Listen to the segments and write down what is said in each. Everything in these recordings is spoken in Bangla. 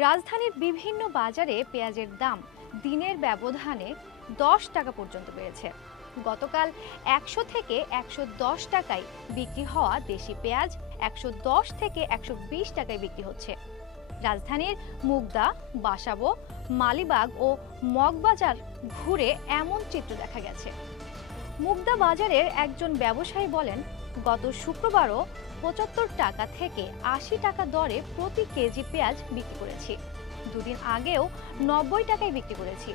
রাজধানীর বিভিন্ন বাজারে পেঁয়াজের দাম দিনের ব্যবধানে 10 টাকা পর্যন্ত বেড়েছে। গতকাল 100 থেকে 110 টাকায় বিক্রি হওয়া দেশি পেঁয়াজ 110 থেকে 120 টাকায় বিক্রি হচ্ছে। রাজধানীর মুগদা, বাসাবো, মালিবাগ ও মগবাজার ঘুরে এমন চিত্র দেখা গেছে। মুগদা বাজারের একজন ব্যবসায়ী বলেন, গত শুক্রবারও 75 টাকা থেকে 80 টাকা দরে প্রতি কেজি পেঁয়াজ বিক্রি করেছি। দুদিন আগেও 90 টাকায় বিক্রি করেছি।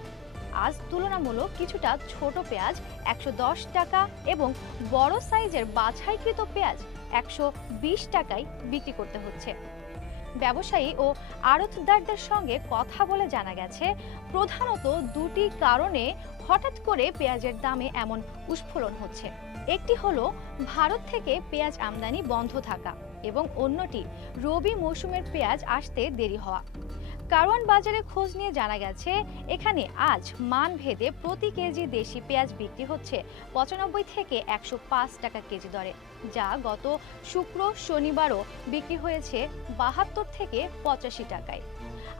আজ তুলনামূলক কিছুটা ছোট পেঁয়াজ 110 টাকা এবং বড় সাইজের বাছাইকৃত পেঁয়াজ 120 টাকায় বিক্রি করতে হচ্ছে। ব্যবসায়ী ও আড়তদারদের সঙ্গে কথা বলে জানা গেছে, প্রধানত দুটি কারণে হঠাৎ করে পেঁয়াজের দামে এমন উস্ফোলন হচ্ছে। একটি হলো ভারত থেকে পেঁয়াজ আমদানি বন্ধ থাকা এবং অন্যটি রবি মৌসুমের পেঁয়াজ আসতে দেরি হওয়া। কারওয়ান বাজারে খোঁজ নিয়ে জানা গেছে, এখানে আজ মানভেদে প্রতি কেজি দেশি পেঁয়াজ বিক্রি হচ্ছে 95 থেকে 105 টাকা কেজি দরে, যা গত শুক্র শনিবারও বিক্রি হয়েছে 72 থেকে 85 টাকায়।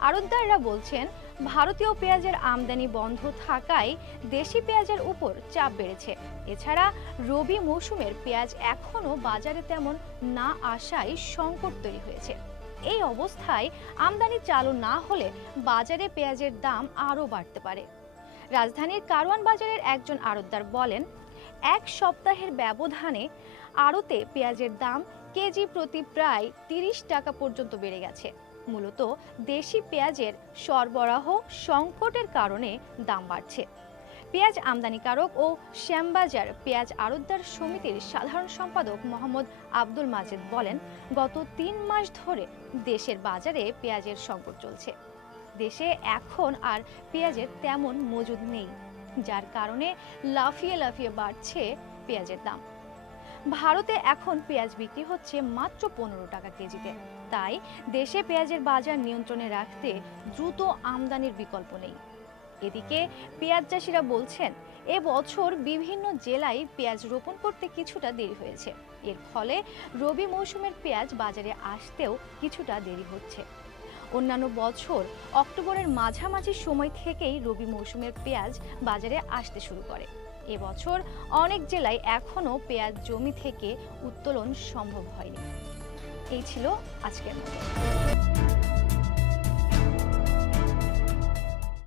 আড়তদাররা বলছেন, ভারতীয় পেঁয়াজের আমদানি বন্ধ থাকায় দেশি পেঁয়াজের উপর চাপ বেড়েছে। এছাড়া রবি মৌসুমের পেঁয়াজ এখনও বাজারে তেমন না আসায় সংকট তৈরি হয়েছে। এই অবস্থায় আমদানি চালু না হলে বাজারে পেঁয়াজের দাম আরও বাড়তে পারে। রাজধানীর কারওয়ান বাজারের একজন আড়তদার বলেন, এক সপ্তাহের ব্যবধানে আড়তে পেঁয়াজের দাম কেজি প্রতি প্রায় 30 টাকা পর্যন্ত বেড়ে গেছে। মূলত দেশি পেঁয়াজের সরবরাহ সংকটের কারণে দাম বাড়ছে। পেঁয়াজ আমদানিকারক ও শ্যামবাজার পেঁয়াজ আড়তদার সমিতির সাধারণ সম্পাদক মোহাম্মদ আব্দুল মাজেদ বলেন, গত 3 মাস ধরে দেশের বাজারে পেঁয়াজের সংকট চলছে। দেশে এখন আর পেঁয়াজের তেমন মজুদ নেই, যার কারণে লাফিয়ে লাফিয়ে বাড়ছে পেঁয়াজের দাম। ভারতে এখন পেঁয়াজ বিক্রি হচ্ছে মাত্র 15 টাকা কেজিতে। তাই দেশে পেঁয়াজের বাজার নিয়ন্ত্রণে রাখতে দ্রুত আমদানির বিকল্প নেই। এদিকে পেঁয়াজ চাষিরা বলছেন, এবছর বিভিন্ন জেলায় পেঁয়াজ রোপণ করতে কিছুটা দেরি হয়েছে। এর ফলে রবি মৌসুমের পেঁয়াজ বাজারে আসতেও কিছুটা দেরি হচ্ছে। অন্যান্য বছর অক্টোবরের মাঝামাঝি সময় থেকেই রবি মৌসুমের পেঁয়াজ বাজারে আসতে শুরু করে। এবছর অনেক জেলায় এখনও পেঁয়াজ জমি থেকে উত্তোলন সম্ভব হয়নি। এই ছিল আজকের মতো।